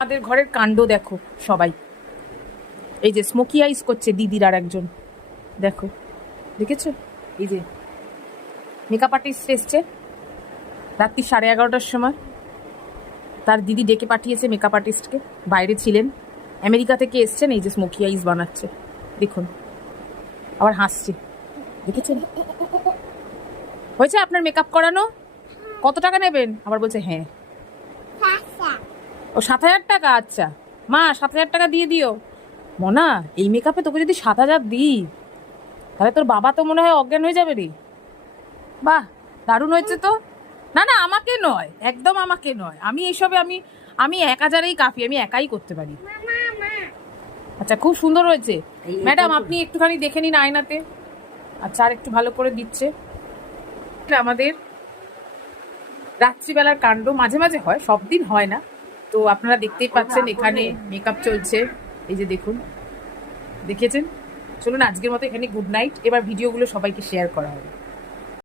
আমাদের ঘরের কাণ্ড দেখো সবাই। এই যে স্মোকি আইস করছে দিদির আর একজন, দেখো দেখেছো? এই যে মেকআপ আর্টিস্ট এসছে রাত্রি 11:30টার সময়, তার দিদি ডেকে পাঠিয়েছে মেকআপ আর্টিস্টকে, বাইরে ছিলেন, আমেরিকা থেকে এসছেন। এই যে স্মোকি আইস বানাচ্ছে, দেখুন আবার হাসছে, দেখেছেন? হয়েছে আপনার মেকআপ করানো? কত টাকা নেবেন? আবার বলছে হ্যাঁ। ও 7,000 টাকা? আচ্ছা মা 7,000 টাকা দিয়ে দিও। মনা, এই মেকআপে তোকে যদি 7,000 দিই তাহলে তোর বাবা তো মনে হয় অজ্ঞান হয়ে যাবে রে। বাহ, দারুণ হয়েছে তো। না না, আমাকে নয়, একদম আমাকে নয়, আমি এইসবে আমি 1,000-এই কাফি, আমি একাই করতে পারি। আচ্ছা খুব সুন্দর হয়েছে ম্যাডাম, আপনি একটুখানি দেখে নিন আয়নাতে। আচ্ছা আর একটু ভালো করে দিচ্ছে। আমাদের রাত্রিবেলার কাণ্ড মাঝে মাঝে হয়, সব দিন হয় না। তো আপনারা দেখতেই পাচ্ছেন এখানে মেকআপ চলছে, এই যে দেখুন, দেখেছেন? চলুন আজকের মতো এখানে গুড নাইট। এবার ভিডিওগুলো সবাইকে শেয়ার করা হবে।